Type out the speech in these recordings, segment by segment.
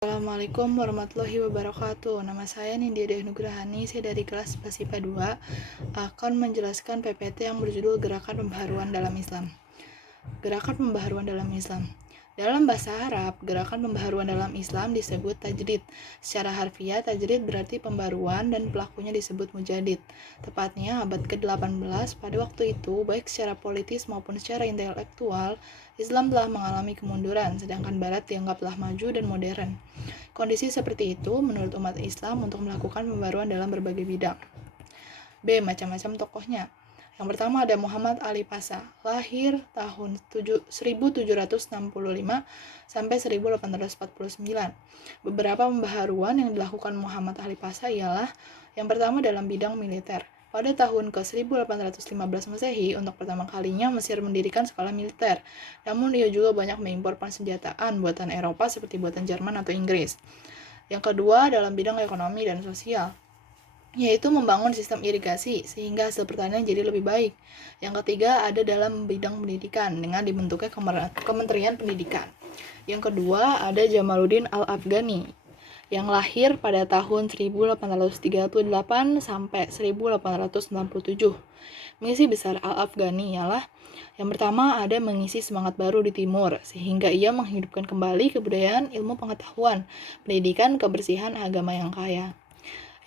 Assalamualaikum warahmatullahi wabarakatuh. Nama saya Nindya Dewi Nugrahani, saya dari kelas IPA 2 akan menjelaskan PPT yang berjudul Gerakan Pembaharuan dalam Islam. Gerakan Pembaharuan dalam Islam. Dalam bahasa Arab, gerakan pembaharuan dalam Islam disebut tajdid. Secara harfiah, tajdid berarti pembaruan dan pelakunya disebut mujadid. Tepatnya abad ke-18, pada waktu itu, baik secara politis maupun secara intelektual, Islam telah mengalami kemunduran, sedangkan Barat dianggaplah maju dan modern. Kondisi seperti itu menurut umat Islam untuk melakukan pembaruan dalam berbagai bidang. B. Macam-macam tokohnya. Yang pertama ada Muhammad Ali Pasha, lahir tahun 1765 sampai 1849. Beberapa pembaharuan yang dilakukan Muhammad Ali Pasha ialah yang pertama dalam bidang militer. Pada tahun ke-1815 Masehi, untuk pertama kalinya Mesir mendirikan sekolah militer. Namun ia juga banyak mengimpor persenjataan buatan Eropa seperti buatan Jerman atau Inggris. Yang kedua dalam bidang ekonomi dan sosial, yaitu membangun sistem irigasi sehingga hasil pertanian jadi lebih baik. Yang ketiga ada dalam bidang pendidikan dengan dibentuknya Kementerian Pendidikan. Yang kedua ada Jamaluddin Al-Afghani yang lahir pada tahun 1838 sampai 1897. Misi besar Al-Afghani ialah yang pertama ada mengisi semangat baru di timur sehingga ia menghidupkan kembali kebudayaan, ilmu pengetahuan, pendidikan, kebersihan agama yang kaya.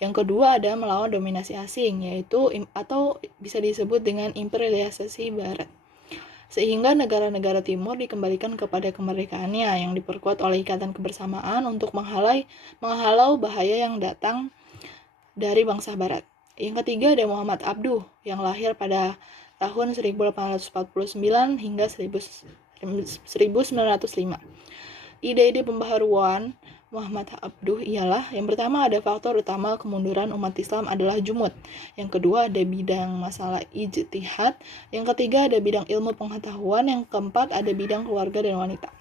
Yang kedua ada melawan dominasi asing, yaitu atau bisa disebut dengan imperialisasi Barat. Sehingga negara-negara timur dikembalikan kepada kemerdekaannya yang diperkuat oleh ikatan kebersamaan untuk menghalau bahaya yang datang dari bangsa Barat. Yang ketiga ada Muhammad Abduh yang lahir pada tahun 1849 hingga 1905. Ide-ide pembaharuan Muhammad Abduh ialah yang pertama ada faktor utama kemunduran umat Islam adalah jumud. Yang kedua ada bidang masalah ijtihad. Yang ketiga ada bidang ilmu pengetahuan. Yang keempat ada bidang keluarga dan wanita.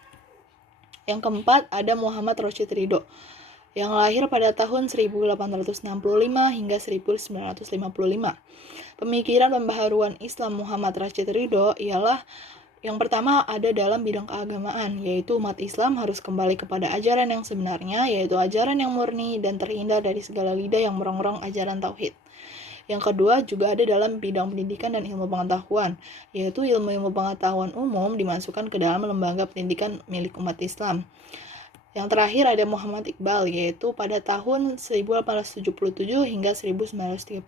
Yang keempat ada Muhammad Rashid Ridho yang lahir pada tahun 1865 hingga 1955. Pemikiran pembaharuan Islam Muhammad Rashid Ridho ialah yang pertama ada dalam bidang keagamaan, yaitu umat Islam harus kembali kepada ajaran yang sebenarnya, yaitu ajaran yang murni dan terhindar dari segala lidah yang merongrong ajaran tauhid. Yang kedua juga ada dalam bidang pendidikan dan ilmu pengetahuan, yaitu ilmu-ilmu pengetahuan umum dimasukkan ke dalam lembaga pendidikan milik umat Islam. Yang terakhir ada Muhammad Iqbal, yaitu pada tahun 1877 hingga 1938.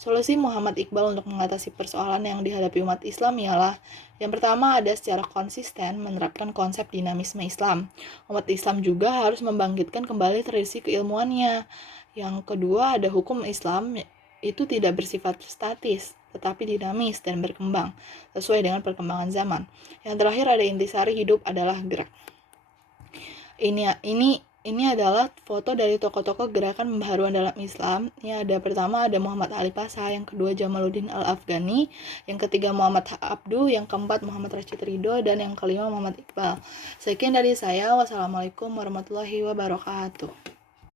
Solusi Muhammad Iqbal untuk mengatasi persoalan yang dihadapi umat Islam ialah yang pertama ada secara konsisten menerapkan konsep dinamisme Islam. Umat Islam juga harus membangkitkan kembali tradisi keilmuannya. Yang kedua ada hukum Islam itu tidak bersifat statis, tetapi dinamis dan berkembang sesuai dengan perkembangan zaman. Yang terakhir ada intisari hidup adalah gerak. Ini adalah foto dari tokoh-tokoh gerakan pembaharuan dalam Islam. Ini ada pertama ada Muhammad Ali Pasha, yang kedua Jamaluddin Al-Afghani, yang ketiga Muhammad Abduh, yang keempat Muhammad Rashid Ridho, dan yang kelima Muhammad Iqbal. Sekian dari saya. Wassalamualaikum warahmatullahi wabarakatuh.